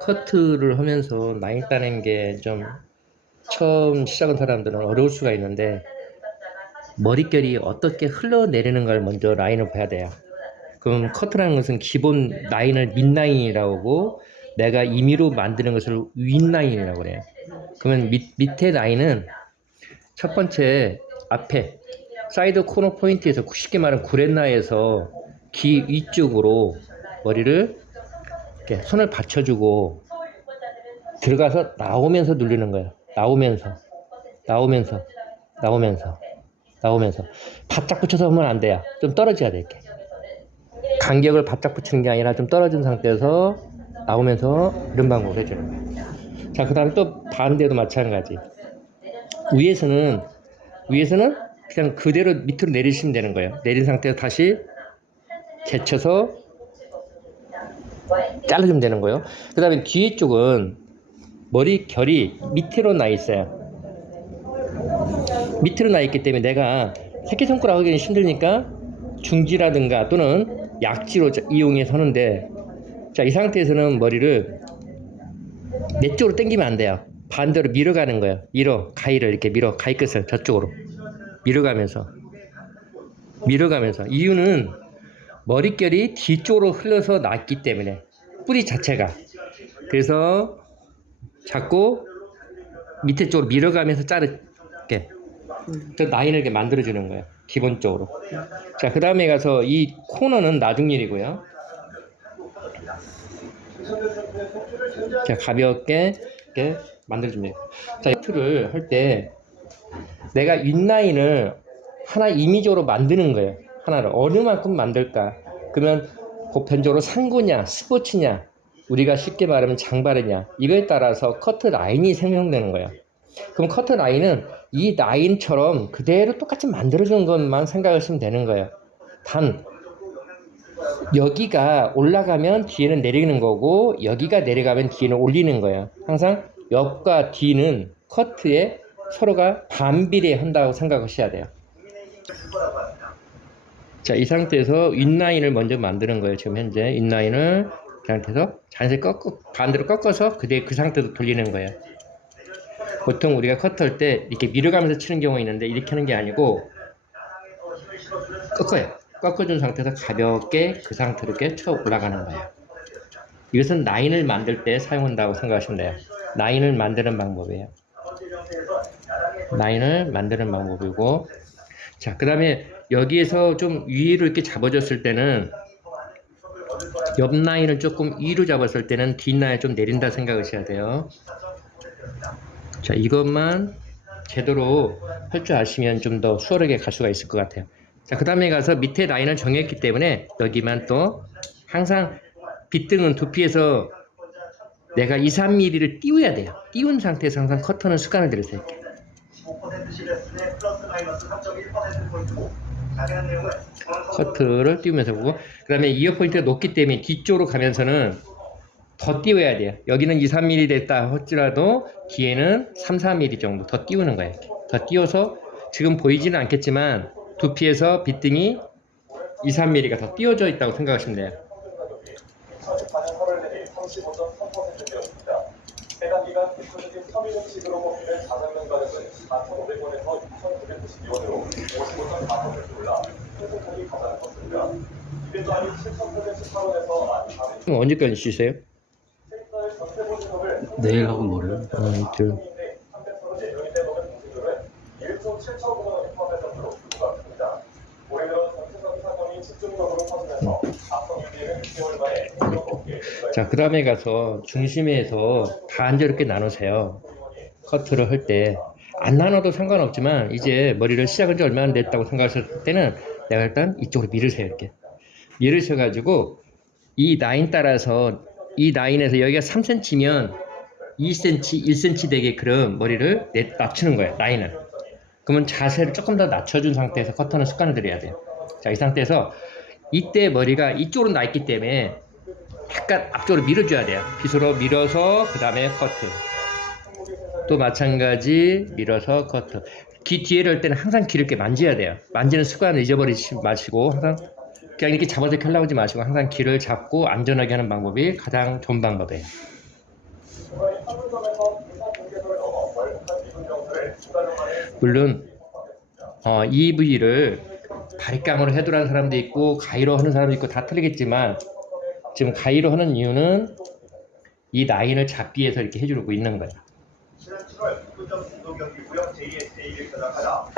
커트를 하면서 라인 따는 게 좀 처음 시작한 사람들은 어려울 수가 있는데 머릿결이 어떻게 흘러내리는 걸 먼저 라인을 봐야 돼요. 그럼 커트라는 것은 기본 라인을 밑라인이라고 하고 내가 임의로 만드는 것을 윗라인이라고 그래요. 그러면 밑, 밑에 라인은 첫 번째 앞에 사이드 코너 포인트에서 쉽게 말하면 구렛나에서 귀 위쪽으로 머리를 이렇게 손을 받쳐주고 들어가서 나오면서 누르는 거예요. 나오면서 나오면서 나오면서 나오면서 바짝 붙여서 하면 안 돼요. 좀 떨어져야 돼 이렇게. 간격을 바짝 붙이는 게 아니라 좀 떨어진 상태에서 나오면서 이런 방법을 해주는 거예요. 자, 그 다음에 또 반대도 마찬가지. 위에서는, 위에서는 그냥 그대로 밑으로 내리시면 되는 거예요. 내린 상태에서 다시 제쳐서 잘라주면 되는 거예요. 그 다음에 뒤에 쪽은 머리 결이 밑으로 나 있어요. 밑으로 나 있기 때문에 내가 새끼손가락 하기는 힘드니까 중지라든가 또는 약지로 자- 이용해서 하는데 자 이 상태에서는 머리를 내 쪽으로 당기면 안 돼요. 반대로 밀어가는 거예요. 밀어 가위를 이렇게 밀어 가위 끝을 저쪽으로 밀어가면서. 밀어가면서. 이유는 머릿결이 뒤쪽으로 흘러서 났기 때문에 뿌리 자체가. 그래서 자꾸 밑에 쪽으로 밀어가면서 자르게. 저 라인을 이렇게 만들어주는 거예요 기본적으로. 자 그 다음에 가서 이 코너는 나중 일이고요. 자 가볍게 이렇게 만들어줍니다 자 이트를 할때 내가 윗라인을 하나 임의적으로 만드는 거예요 하나를. 어느 만큼 만들까? 그러면 보편적으로 상고냐 스포츠냐 우리가 쉽게 말하면 장발이냐 이거에 따라서 커트 라인이 생성되는 거예요 그럼 커트 라인은 이 라인처럼 그대로 똑같이 만들어주는 것만 생각하시면 되는 거예요. 단 여기가 올라가면 뒤에는 내리는 거고 여기가 내려가면 뒤에는 올리는 거예요. 항상 옆과 뒤는 커트에 서로가 반비례한다고 생각하셔야 돼요. 자, 이 상태에서 윗라인을 먼저 만드는 거예요. 지금 현재 윗라인을 그 상태에서 자연스럽게 꺾어, 반대로 꺾어서 그대 그 상태로 돌리는 거예요. 보통 우리가 커트할 때 이렇게 밀어가면서 치는 경우가 있는데 이렇게 하는 게 아니고 꺾어요. 꺾어준 상태에서 가볍게 그 상태로 이렇게 쳐 올라가는 거예요. 이것은 라인을 만들 때 사용한다고 생각하시면 돼요. 라인을 만드는 방법이에요. 라인을 만드는 방법이고 자, 그 다음에 여기에서 좀 위로 이렇게 잡아줬을 때는 옆 라인을 조금 위로 잡았을 때는 뒷 라인 좀 내린다 생각하셔야 돼요. 자, 이것만 제대로 할 줄 아시면 좀 더 수월하게 갈 수가 있을 것 같아요. 자, 그 다음에 가서 밑에 라인을 정했기 때문에 여기만 또 항상 빗등은 두피에서 내가 2, 3mm를 띄워야 돼요. 띄운 상태에서 항상 커터는 습관을 들으세요. 이렇게. 15% 시레스의 플러스 마이너스 3.1%포인트고 자세한 내용은 커트를 띄우면서 보고 그 다음에 이어 포인트가 높기 때문에 뒤쪽으로 가면서는 더 띄워야 돼요. 여기는 2, 3mm 됐다 할지라도 뒤에는 3, 4mm 정도 더 띄우는 거예요. 이렇게. 더 띄워서 지금 보이지는 않겠지만 두피에서 빗등이 2, 3mm가 더 띄워져 있다고 생각하시면 돼요. 해당 기간 대표적인 3일씩으로 뽑히는 자산금 가격은 4,500원에서 6,992원으로 55.4% 올라 행복하기 가장 컸습니다. 이벤트 할인 7,818원에서 14,000원. 그럼 언제까지 쉬세요? 내일 하고 모레요. 어, 이틀. 334개 대법원 공시금은 1조 7천억 원의 퍼센트로 부과합니다. 올해 들어 전세사기 사건이 집중적으로 퍼지면서 앞서 유지는 6개월 만에 행정 업계에 자, 그 다음에 가서 중심에서 단조롭게 나누세요. 커트를 할 때. 안 나눠도 상관없지만, 이제 머리를 시작한 지 얼마나 됐다고 생각하셨을 때는 내가 일단 이쪽으로 밀으세요, 이렇게. 밀으셔가지고, 이 라인 따라서, 이 라인에서 여기가 3cm면 2cm, 1cm 되게 그런 머리를 내- 낮추는 거예요, 라인을. 그러면 자세를 조금 더 낮춰준 상태에서 커터는 습관을 들여야 돼요. 자, 이 상태에서 이때 머리가 이쪽으로 나 있기 때문에 약간 앞쪽으로 밀어줘야 돼요. 빗으로 밀어서 그 다음에 커트. 또 마찬가지 밀어서 커트. 귀 뒤에를 할 때는 항상 귀를 이렇게 만져야 돼요. 만지는 습관을 잊어버리지 마시고 항상 그냥 이렇게 잡아서 이렇게 하려고 하지 마시고 항상 귀를 잡고 안전하게 하는 방법이 가장 좋은 방법이에요. 물론 어, EV를 바리깡으로 해두라는 사람도 있고 가위로 하는 사람도 있고 다 틀리겠지만 지금 가위로 하는 이유는 이 라인을 잡기 위해서 이렇게 해주고 있는 거예요. 지난 7월 북부점 중도 경기 구역 JSA를 견학하다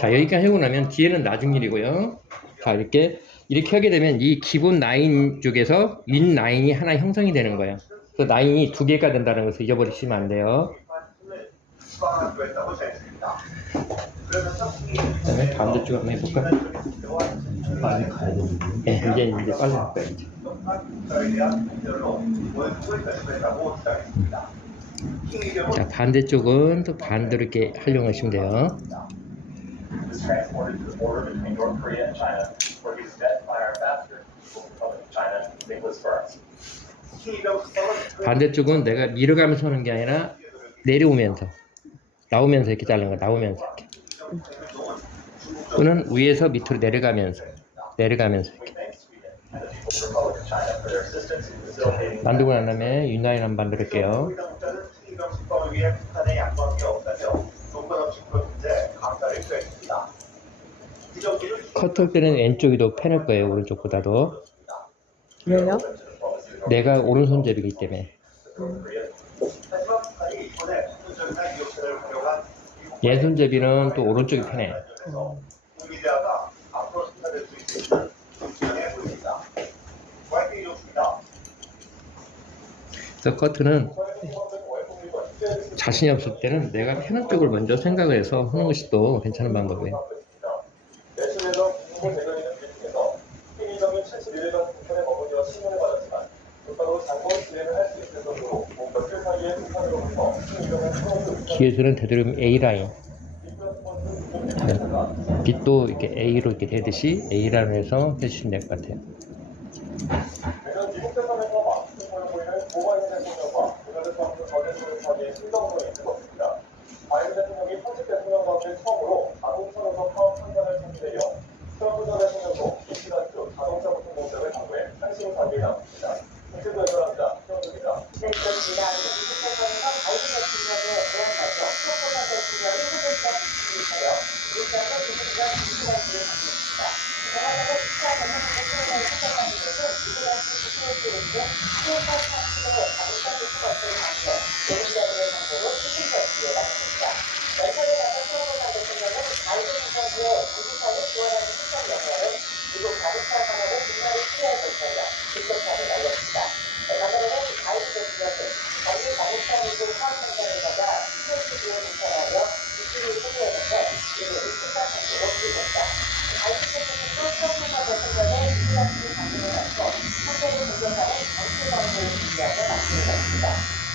자 여기까지 하고 나면 뒤에는 나중 일이고요. 자 이렇게 이렇게 하게 되면 이 기본 라인 쪽에서 윈 라인이 하나 형성이 되는 거예요. 그래서 라인이 두 개가 된다는 것을 잊어버리시면 안 돼요. 그다음에 반대쪽 한번 해볼까? 빨리 가야 되는데. 네, 이제 이제 빨리 할 거예 자 반대쪽은 또 반대로 이렇게 활용하시면 돼요. 반대쪽은 내가 밀어가면서 하는 게 아니라 내려오면서 나오면서 이렇게 자르는 거 나오면서 이렇게 또는 위에서 밑으로 내려가면서 내려가면서 이렇게 만들고 난 다음에 한번 만들게요. 컷할 때는 왼쪽이 더 편할 거예요 오른쪽보다도 왜요? 내가 오른손잡이기 때문에 활용한 왼손잡이는 또 오른쪽이 편해. 우리대화가 앞으로 승화될 수 있는 불길해 보입니다. 화이팅 좋습니다. 그래서 커트는 자신이 없을 때는 내가 편한 쪽을 먼저 생각을 해서 하는 것이 또 괜찮은 방법이에요. 내신에서 국무 대변인은 briefing에서 킹리병이 71일간 북한에 머무르려 신문을 받았지만 곧바로 장거리 주행을 할수 있을 정도로 며칠 사이에 북한으로부터 킹리병을 풀어오고 뒤에서는 되도록이면 A 라인, 네. 빛도 이렇게 A로 이렇게 되듯이 A 라인에서 해주시면 될 것 같아요. 매년 미국 대선에서 막히는 모여 보이는 오바이든 대통령과 도널드 트럼프 전 대통령 사이의 신정론이 뜨겁습니다. 바이든 대통령이 현직 대통령 가운데 처음으로 자동차로서 파업 판단을 참시되며 트럼프 전 대통령도 이 시간쯤 자동차 부품 공장을 강구해 한신 관계에 나섰습니다. 인터뷰 연결합니다. 태원입니다. 네, 그렇습니다. 미국 대선에서 바이든 대통령의 대안가죠. 트럼프 전 대통령이 후보자 지지하여 일자가 조금더 진실한 길을 가겠습니다. 대만하고 시차 전문가의 표현을 선정하는 것은 미국의 수수료인데 수요가 상승의 자동차 부품 업체를 강제, 노동자들의 상대로 수신자 지에 나섭니다. 연설에 나서 트럼프 전 대통령은 바이든 행정부의 공기사를 지원하는 특정 영향은 미국 자동차 산업의 분말이 필요할 것이라며 직격탄을 날렸습니다. 반면에 바이든 대통령은 단일 자동차 미국 사업 현장을 가자 스포츠 비용을 인상하여 이슈를 소개했는데 이를 심각한으로 풀렸다. 바이든 대통령도 트럼프 전 대통령의 이슈라는 방문을 갖고 상대를 공격하는 정치 방송을 준비하며 말씀을 했습니다.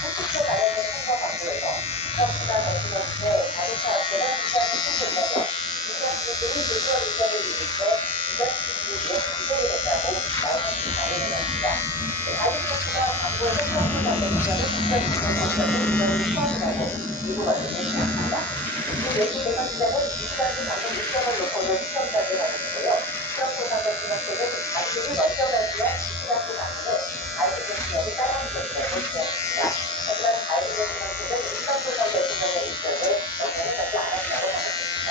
한 나라의 선거 방송에서 트럼프가 대통령의 자동차 업계는 시장을 충분하며 기자들이 물건 의견을 이길 때 위해 기대를 했다고 나오는. 바이든 정부가 광고에 전 대통령을 직접 지원하는 의견을 처음이라고 미국 언론에 보였습니다. 이 외국 대선주자는 민주당이 방금 일정을 놓고도 시정작을 하는데요. 트럼프 전 대통령께는 자신이 먼저 발표한 지지라고 방문을 바이든 대통령이 따라한 것이라고 주장했습니다. 하지만 바이든 대통령께는 트럼프 전 대통령의 일정을 영향을 받지 않았다고 말했습니다.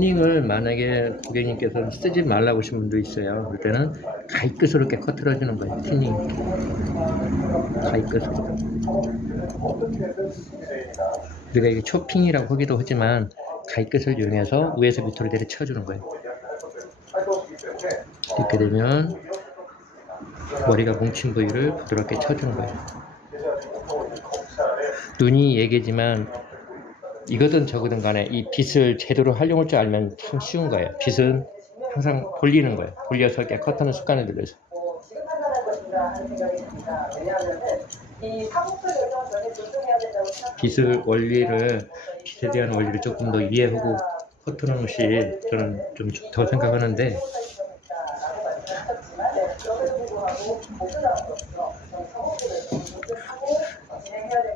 틴닝을 만약에 고객님께서 쓰지 말라고 하신 분도 있어요. 그럴 때는 가위끝으로 이렇게 커트를 해주는 거예요. 틴닝. 가위끝으로. 우리가 이게 초핑이라고 하기도 하지만 가위끝을 이용해서 위에서 밑으로 내려 쳐주는 거예요. 이렇게 되면 머리가 뭉친 부위를 부드럽게 쳐주는 거예요. 눈이 얘기지만 이거든 저거든 간에 이 빗을 제대로 활용할 줄 알면 참 쉬운 거예요. 빗은 항상 돌리는 거예요. 돌려서 커트하는 습관을 생각합니다. 빗을 원리를 빗에 대한 원리를 조금 더 이해하고 커트하는 것이 저는 좀 좋다고 생각하는데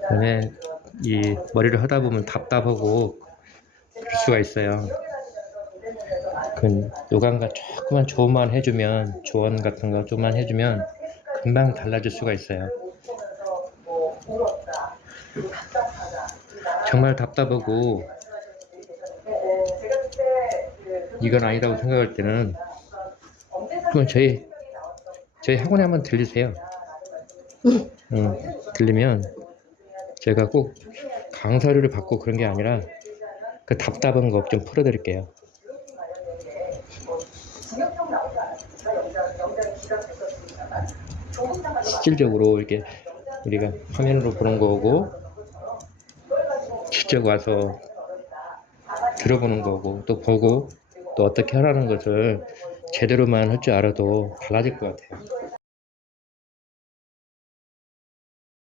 그다음에 이 머리를 하다 보면 답답하고 그럴 수가 있어요. 그 요강과 조금만 조언만 해주면 조언 같은 거 좀만 해주면 금방 달라질 수가 있어요. 정말 답답하고 이건 아니라고 생각할 때는 그럼 저희 저희 학원에 한번 들리세요. 음, 들리면 제가 꼭 강사료를 받고 그런 게 아니라 그 답답한 거 좀 풀어드릴게요. 실질적으로 이렇게 우리가 화면으로 보는 거고 직접 와서 들어보는 거고 또 보고 또 어떻게 하라는 것을 제대로만 할 줄 알아도 달라질 것 같아요.